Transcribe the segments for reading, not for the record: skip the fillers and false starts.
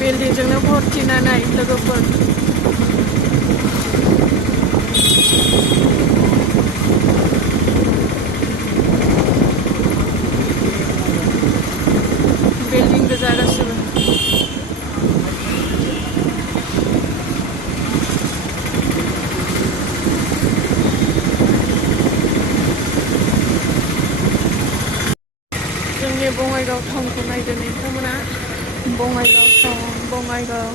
बिल्डिंजोंनो भर्ति नालाय लोगोफोर। बिल्डिं गोजा गासिबो। जोंनि बङाइगाव टाउनखौ नायदो नोंथांमोना। बङाइगाव टाउन, बङाइगाव।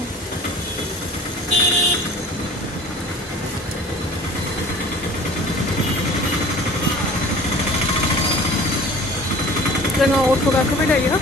जोङो अट' गाखोबाय दायो।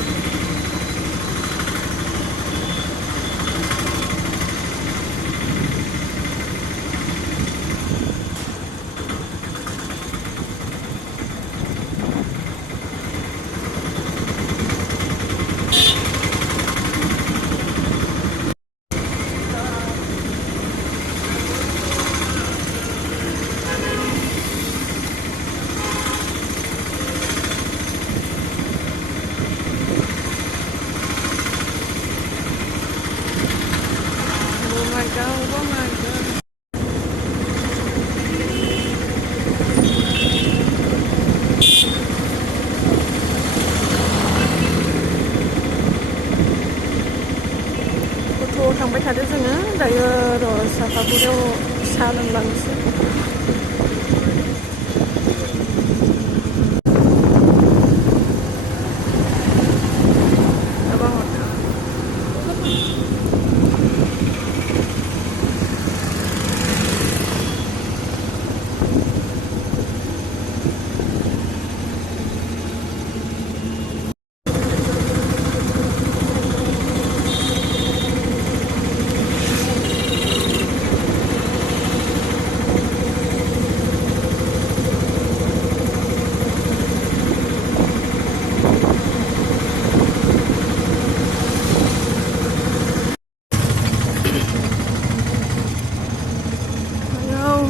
अट'आव थांबाय थादो जोङो दायो। र' सापागुरियाव साहा लोंलांनोसै।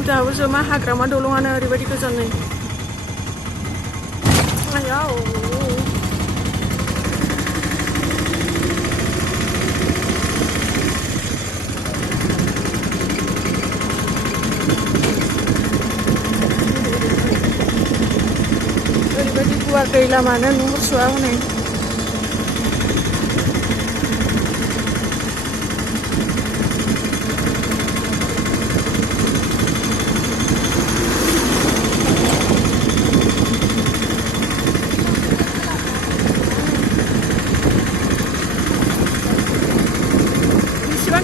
दाबो जोमा हाग्रामा दलङानो ओरैबायदि गोजानै। आयाव ओरैबायदि गुवार दै लामानो नुहुरस'आ हनै।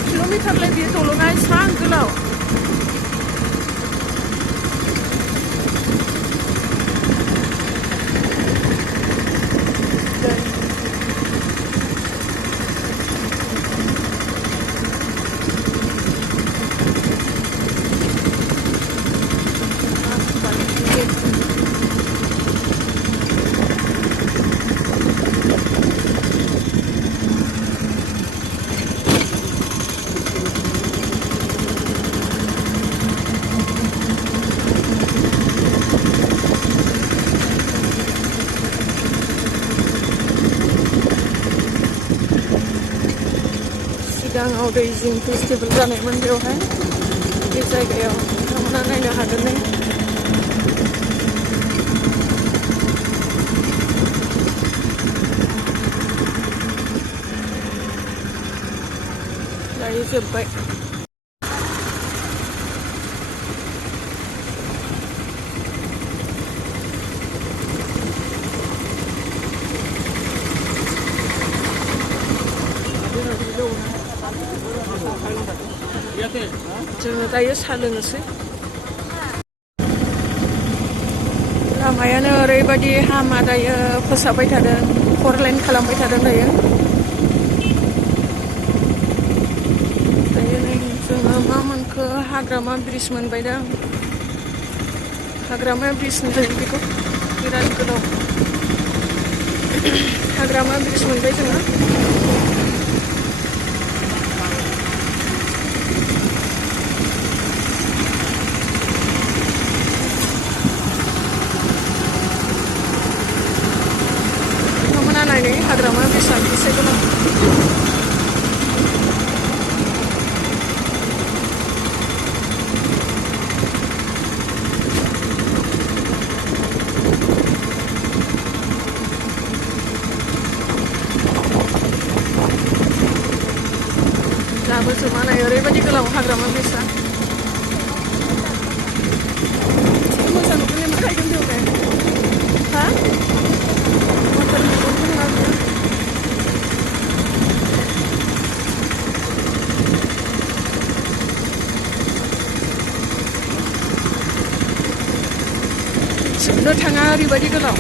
किल'मिटारलाय बे दलङा एसां गोलाव। सिगाङाव दैजिं फेस्टिभेल जानायमोन बेवहाय। बे जायगायाव नोंथांमोना नायनो हागोन ने। दायो जोब्बाय। जोङो दायो साहा लोंनोसै। लामायानो ओरैबायदि हामा दायो, फोसाबबाय थादों, 4 लेन खालामबाय थादों दायो। दायो नै जोङो मा मोनखो, हाग्रामा ब्रिज मोनबाय दा। हाग्रामा ब्रिज होनदों बेखौ, बिराद गोलाव हाग्रामा ब्रिज मोनबाय जोङो। नोंथांमोना नायनै हाग्रामा ब्रिजआ बेसे गोलाव। मोसौ मानाय ओरैबायदि गोलाव हाग्रामा ब्रिजआ मोजां नुगोन मा गायगोन बेवहाय हा मटर मैगं दंना बियो जोबनो थाङा ओरैबायदि गोलाव